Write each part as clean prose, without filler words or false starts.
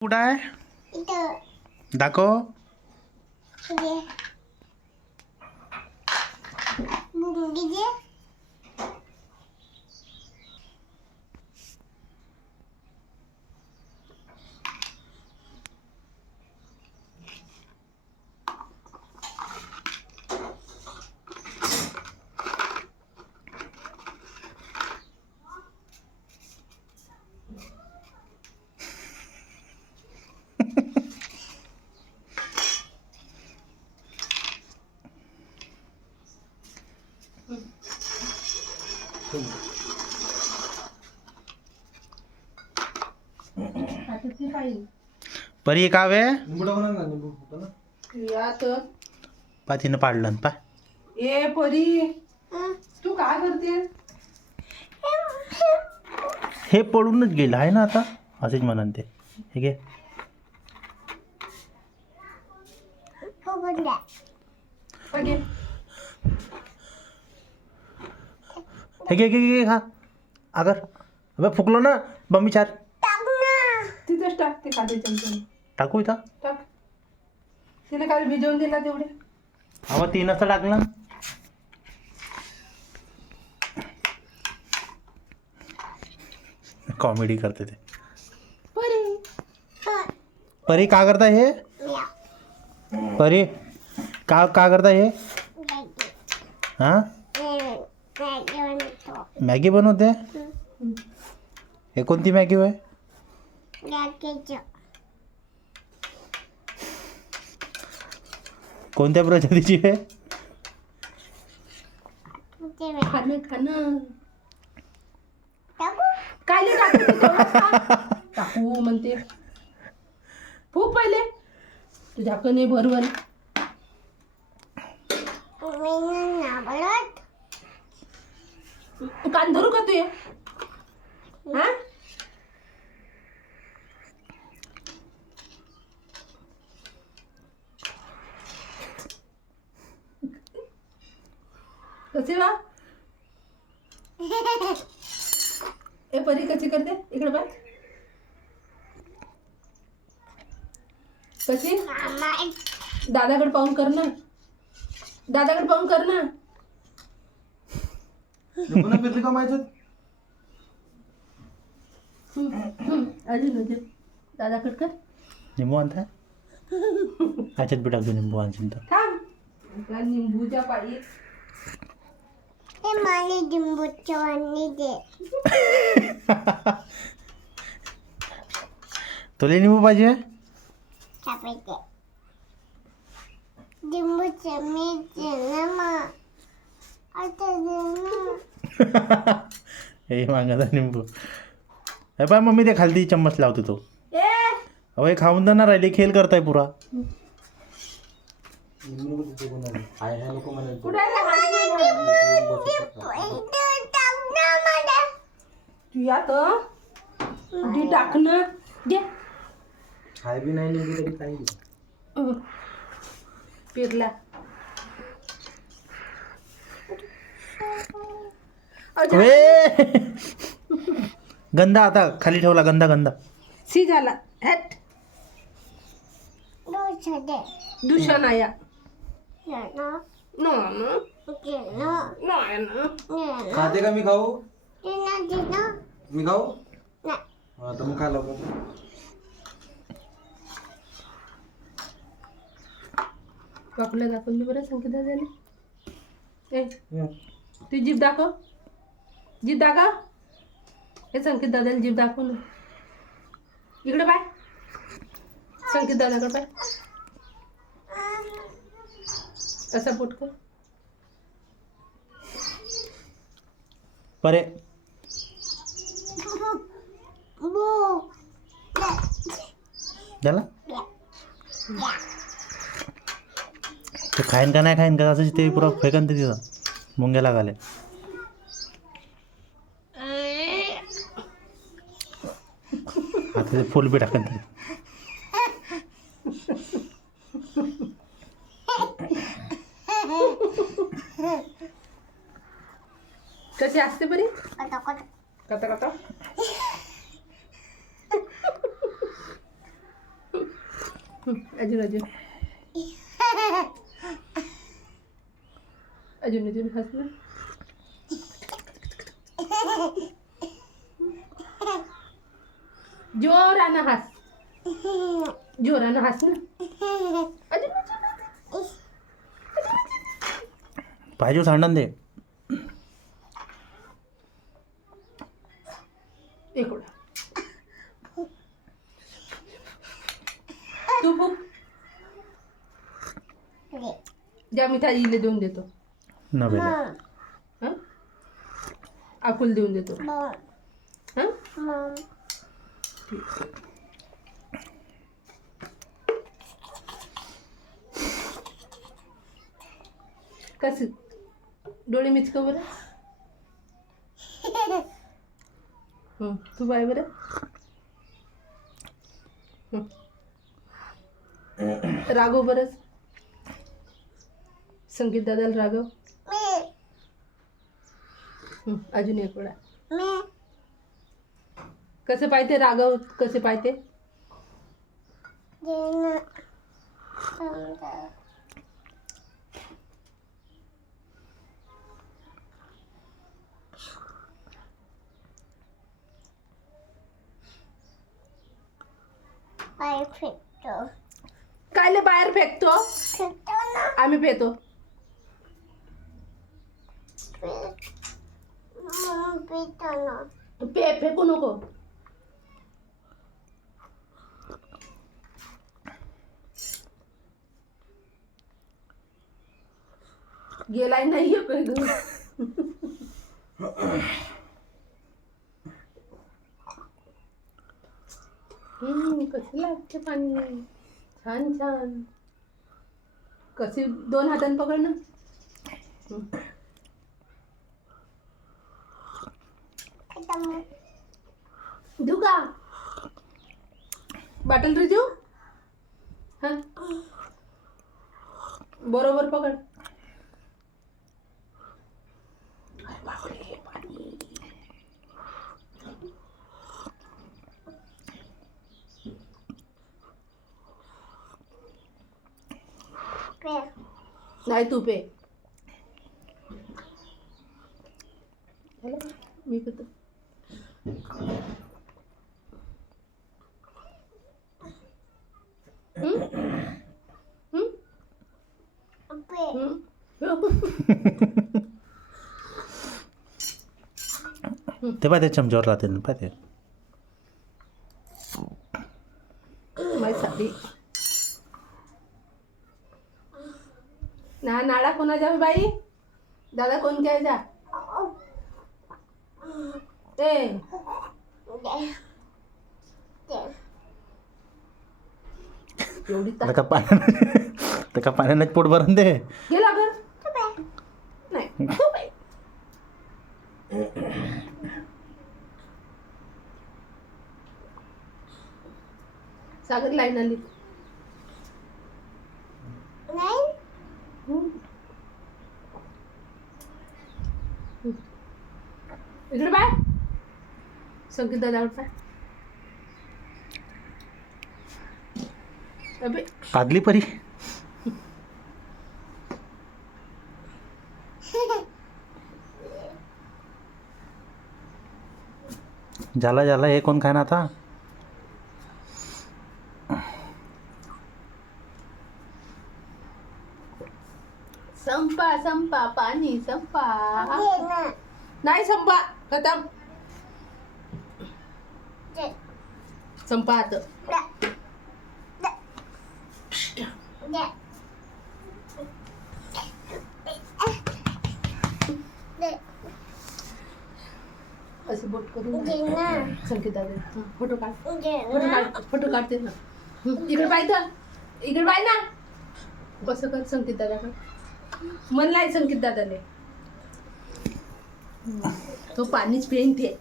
कुठं आहे दाखव. परी का वे पातीनं पाडलं पा. ए परी तू काय करते? हे पडूनच गेलं आहे ना आता. असेच म्हणून ते हे घे. हे घे घे घे खा. अगर अबे फुकलो ना बम्मी चार. तिथेच टाक ते खाते चमच्याने. टाकू इथं. टाक. तिने काल भिजवून दिला तेवढे. अहो 3 वाजता टाकलं. कॉमेडी करते ते. परी का करता हे? परी का करता हे? हाँ मॅगी बनवते. हे कोणती मॅगी होय? कोणत्या प्रजातीची आहे? खाणं खाणं काय नाही टाकू. टाकू म्हणते. फूक पहिले तुझ्या कणे भरवण. कान धरू का तू? हा कसे वा? ए परी कशी करते इकडे बघ. कशी दादाकडे पाहून कर ना. दादाकडे पाहून कर ना. फिरली का माहिती? अजून दादाकडे कर. निंबू आणता ह्याच्यात बी टाकतो. निंबू आणशील तर थांब. निंबूच्या पायी तुला निंबू पाहिजे? हे मागता निंबू. हे पाय मम्मी ते खालती चम्मच लावतो तो. अहो हे खाऊन तर ना राहिली. खेळ करताय पुरा. टाकणं घे. खाय बी नाही निंबू तरी काही पेरला. गंदा आता खाली ठेवला. गंदा गंदा सी झाला. हॅट दूषण आया. खाते का? मी खाऊ? मी खाऊ? आता मग खा लवकर. बापूला दाखवून दे बरं संकेत झाले. ए तू जीभ दाखव. जीभ दाखव. हे संकेत दादाला जीभ दाखव ना. इकडे बाय. संकेत दादाकडे बाय. असा पोट कर. परे झाला ते खाईन का नाही खाईन का असं ते पुरा फेकन ते तिथं मुंग्याला घाले. आता ते फुल बी टाकन ते. कशी असते बरी? कथा कथा अजून अजून अजून अजून हस ना. जोरानं हस. जोरानं हस ना. अजून अजून. पाहिजे सांडण दे. एक उडा. तू फुक. ज्या मिठाईले देऊन देतो. नवेला हं? आकुल देऊन देतो. हं? कस डोळे मिचकव बरं. तू बाय बरं. राघव बरंच. संगीत दादाला राघव. अजून एक वेळा. कसे पाहिजे राघव, कसे पाहिजे. कायले बाहेर फेकतो. आम्ही पेतो. फेकू नको. गेलाय नाही. कसं लागते पाणी. छान छान. कसे 2 हाताने पकड ना. देऊ का बाटल रे देऊ. हा बरोबर पकड. नाही तू पे. मी पितो. ते पाय ते चमच्यावर राहते ना पाय ते. माझी साडी ना. नाडा कोणा जावे बाई. दादा कोण काय जा. ए एवढी का पाण्यानं पोट भरून दे. गेला घर. नाही सागर लाईन आली. इकडे बाय. संगीत दादा पाय. अबे कादली परी. झाला झाला. हे कोण खाना आता. संपा संपा पाणी संपा. नाही संपा. खतम. संपा आता. असं बोट करून संकेत दादा फोटो काढ. फोटो काढते ना. इकडे पाहिजे. इकडे पाहिजे ना. कसं कर संकेत दादा. मन नाही संकेत दादाने. तो पाणीच पेन ते.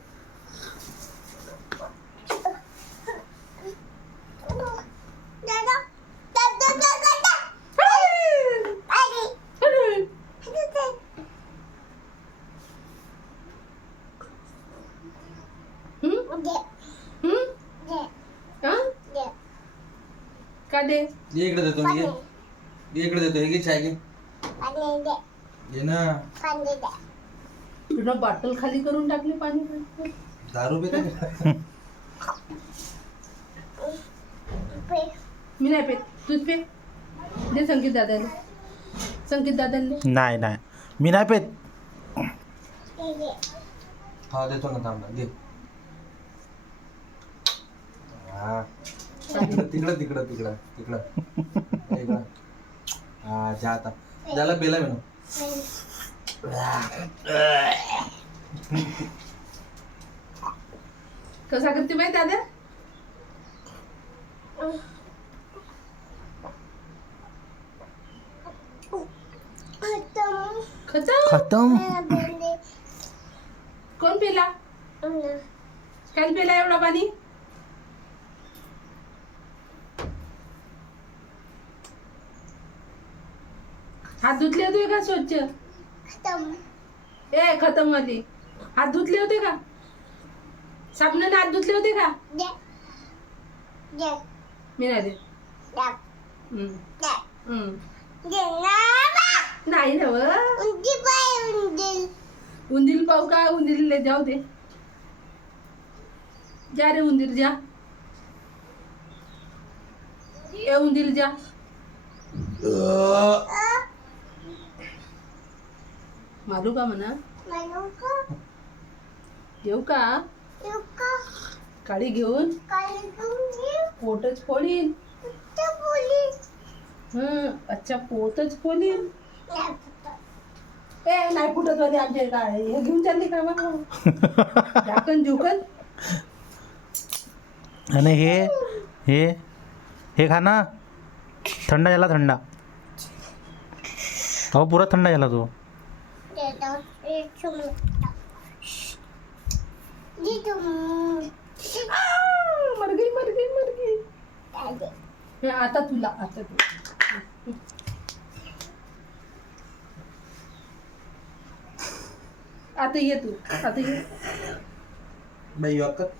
का दे ये इकडे देतो मी, ये इकडे देतो, हे घे चाय घे. घे ना. तुला बॉटल खाली करून टाकली पाणी. दारू पिते का? मी नाही पेत, तूच पे. दे संकेत दादाला, संकेत दादाला दे. नाही नाही मी नाही पेत. हा देतो ना, थांब ना, घे. हा तिकडं तिकडं तिकडं तिकडं इकडं. हा जा आता, झाला पेला मी. कसा करते माहिती दादा? खतम. खतम. कोण पेला? काल पेला एवढा पाणी? हात धुतले होते का स्वच्छ? ए खतम वाली. हात धुतले होते का? साबणाने हात धुतले होते का? मी नाही देत. नाही ना व. उंदीर पाहू का? उंदीरले जाऊ दे. जा रे उंदीर जा. ए उंदीर जा. मारू का म्हणा? येऊ का? काळी घेऊन पोटच फोडीन. अच्छा पोटच फोडीन. ए नाही फुटत वाली आमच्या काय हे घेऊन चालली का मग? झाकण झुकन. आणि हे हे हे खा ना. थंड झाला थंड. हो पुरा थंड झाला तो. मर गई मर गई मर गई. आता तुला आता तू. आता ये तू आता ये. बाई वाकत.